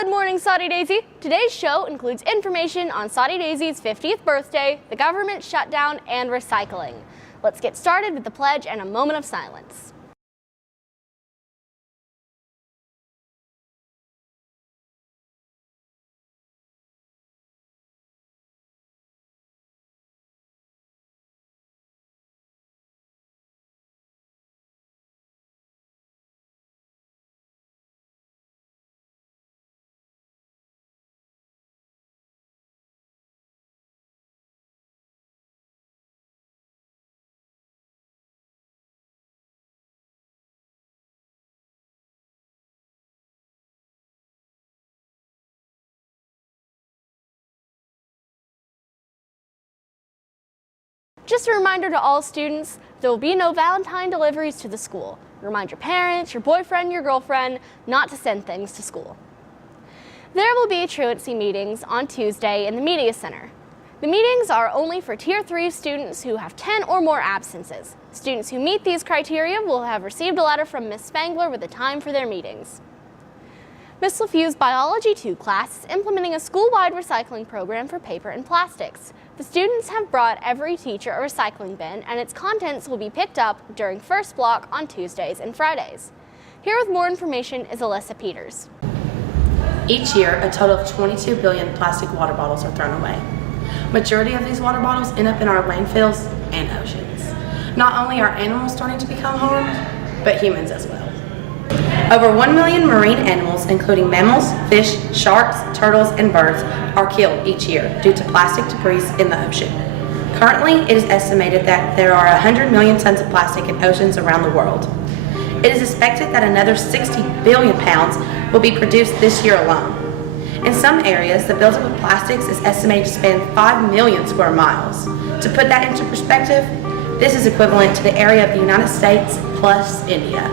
Good morning, Soddy Daisy. Today's show includes information on Soddy Daisy's 50th birthday, the government shutdown, and recycling. Let's get started with the pledge and a moment of silence. Just a reminder to all students, there will be no Valentine deliveries to the school. Remind your parents, your boyfriend, your girlfriend not to send things to school. There will be truancy meetings on Tuesday in the Media Center. The meetings are only for Tier 3 students who have 10 or more absences. Students who meet these criteria will have received a letter from Ms. Spangler with the time for their meetings. Ms. LaFue's Biology 2 class is implementing a school-wide recycling program for paper and plastics. The students have brought every teacher a recycling bin, and its contents will be picked up during first block on Tuesdays and Fridays. Here with more information is Alyssa Peters. Each year, a total of 22 billion plastic water bottles are thrown away. Majority of these water bottles end up in our landfills and oceans. Not only are animals starting to become harmed, but humans as well. Over 1 million marine animals, including mammals, fish, sharks, turtles, and birds, are killed each year due to plastic debris in the ocean. Currently, it is estimated that there are 100 million tons of plastic in oceans around the world. It is expected that another 60 billion pounds will be produced this year alone. In some areas, the buildup of plastics is estimated to span 5 million square miles. To put that into perspective, this is equivalent to the area of the United States plus India.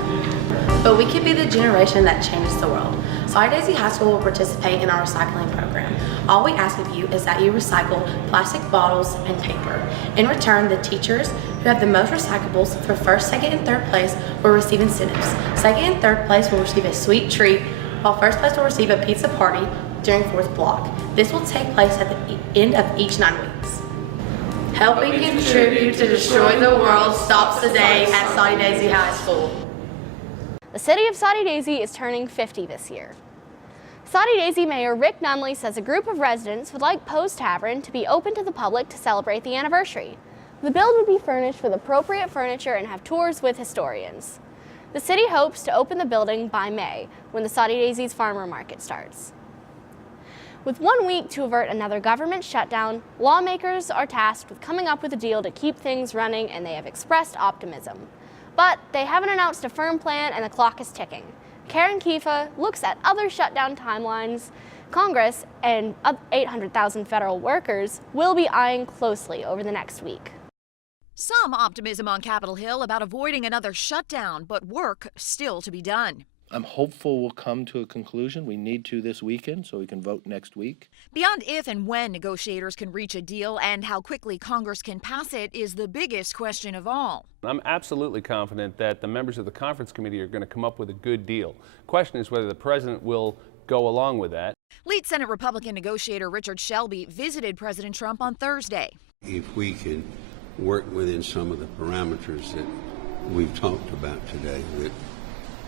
But we could be the generation that changes the world. Soddy Daisy High School will participate in our recycling program. All we ask of you is that you recycle plastic bottles and paper. In return, the teachers who have the most recyclables for first, second, and third place will receive incentives. Second and third place will receive a sweet treat, while first place will receive a pizza party during fourth block. This will take place at the end of each 9 weeks. Helping contribute to destroy the world stops today at Soddy Daisy High School. The city of Soddy Daisy is turning 50 this year. Soddy Daisy Mayor Rick Nunley says a group of residents would like Poe's Tavern to be open to the public to celebrate the anniversary. The building would be furnished with appropriate furniture and have tours with historians. The city hopes to open the building by May, when the Soddy Daisy's Farmer Market starts. With 1 week to avert another government shutdown, lawmakers are tasked with coming up with a deal to keep things running, and they have expressed optimism. But they haven't announced a firm plan, and the clock is ticking. Karen Kifa looks at other shutdown timelines. Congress and 800,000 federal workers will be eyeing closely over the next week. Some optimism on Capitol Hill about avoiding another shutdown, but work still to be done. I'm hopeful we'll come to a conclusion. We need to this weekend so we can vote next week. Beyond if and when negotiators can reach a deal and how quickly Congress can pass it is the biggest question of all. I'm absolutely confident that the members of the conference committee are going to come up with a good deal. Question is whether the president will go along with that. Lead Senate Republican negotiator Richard Shelby visited President Trump on Thursday. If we can work within some of the parameters that we've talked about today, that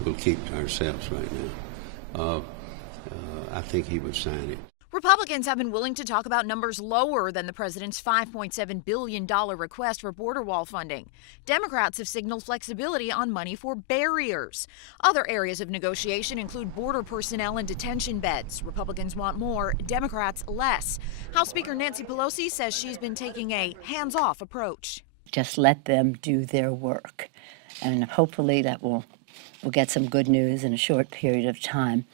we'll keep to ourselves right now, I think he would sign it. Republicans have been willing to talk about numbers lower than the president's $5.7 billion request for border wall funding. Democrats have signaled flexibility on money for barriers. Other areas of negotiation include border personnel and detention beds. Republicans want more, Democrats less. House Speaker Nancy Pelosi says she's been taking a hands-off approach. Just let them do their work, and hopefully that we'll get some good news in a short period of time,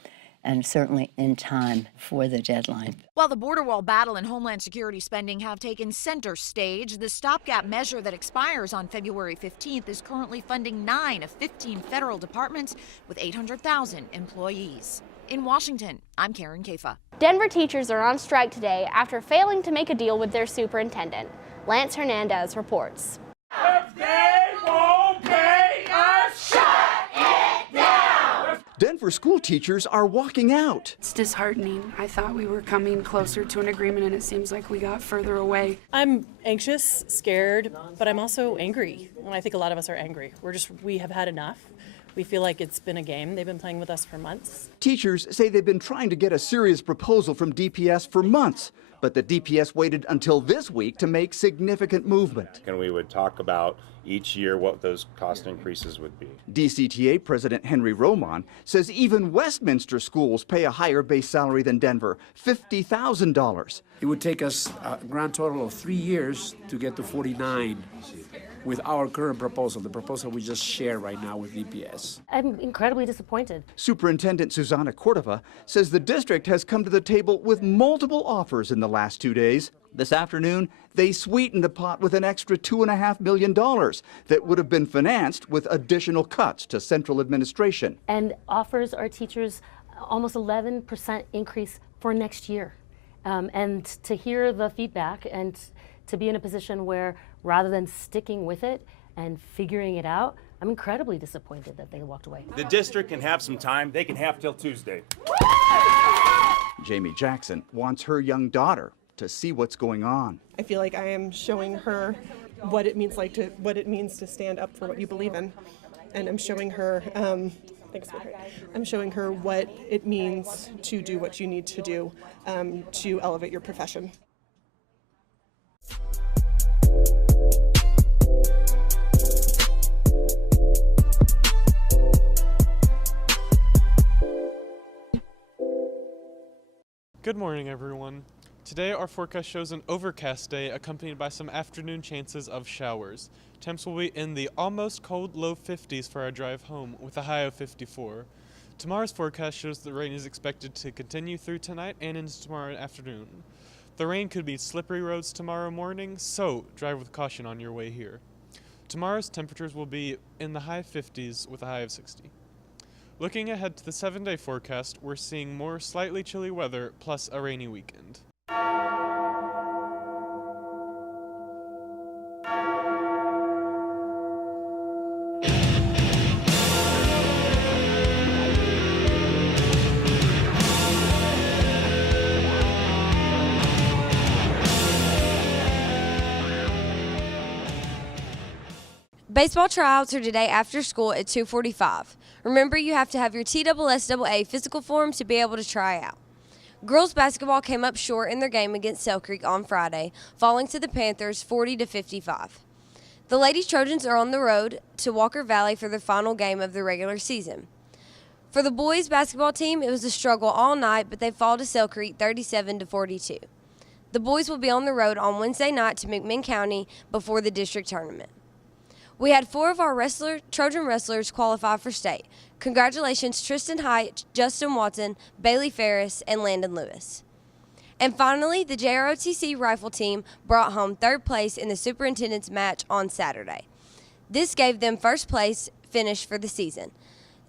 and certainly in time for the deadline. While the border wall battle and Homeland Security spending have taken center stage, the stopgap measure that expires on February 15th is currently funding 9 of 15 federal departments with 800,000 employees. In Washington, I'm Karen Kafa. Denver teachers are on strike today after failing to make a deal with their superintendent. Lance Hernandez reports. If they won't pay us, shut it down! Hoover school teachers are walking out. It's disheartening. I thought we were coming closer to an agreement, and it seems like we got further away. I'm anxious, scared, but I'm also angry. And I think a lot of us are angry. We have had enough. We feel like it's been a game. They've been playing with us for months. Teachers say they've been trying to get a serious proposal from DPS for months, but the DPS waited until this week to make significant movement. And we would talk about each year what those cost increases would be. DCTA President Henry Roman says even Westminster schools pay a higher base salary than Denver, $50,000. It would take us a grand total of 3 years to get to 49 with our current proposal, the proposal we just shared right now with DPS. I'm incredibly disappointed. Superintendent Susana Cordova says the district has come to the table with multiple offers in the last 2 days. This afternoon, they sweetened the pot with an extra $2.5 million that would have been financed with additional cuts to central administration. And offers our teachers almost 11% increase for next year. And to hear the feedback and to be in a position where rather than sticking with it and figuring it out, I'm incredibly disappointed that they walked away. The district can have some time. They can have till Tuesday. Jamie Jackson wants her young daughter to see what's going on. I feel like I am showing her what it means to stand up for what you believe in, and I'm showing her I'm showing her what it means to do what you need to do to elevate your profession. Good morning, everyone. Today our forecast shows an overcast day accompanied by some afternoon chances of showers. Temps will be in the almost cold low 50s for our drive home with a high of 54. Tomorrow's forecast shows the rain is expected to continue through tonight and into tomorrow afternoon. The rain could be slippery roads tomorrow morning, so drive with caution on your way here. Tomorrow's temperatures will be in the high 50s with a high of 60. Looking ahead to the 7-day forecast, we're seeing more slightly chilly weather plus a rainy weekend. Baseball tryouts are today after school at 2:45. Remember, you have to have your TSSAA physical form to be able to try out. Girls basketball came up short in their game against Sale Creek on Friday, falling to the Panthers 40-55. The Lady Trojans are on the road to Walker Valley for their final game of the regular season. For the boys basketball team, it was a struggle all night, but they fall to Sale Creek 37-42. The boys will be on the road on Wednesday night to McMinn County before the district tournament. We had 4 of our Trojan wrestlers qualify for state. Congratulations, Tristan Height, Justin Watson, Bailey Ferris, and Landon Lewis. And finally, the JROTC rifle team brought home 3rd place in the superintendent's match on Saturday. This gave them 1st place finish for the season.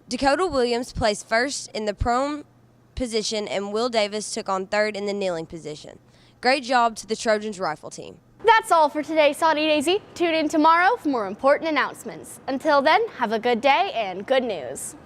Dakota Williams placed 1st in the prone position, and Will Davis took on 3rd in the kneeling position. Great job to the Trojans rifle team. That's all for today, Saudi Daisy. Tune in tomorrow for more important announcements. Until then, have a good day and good news.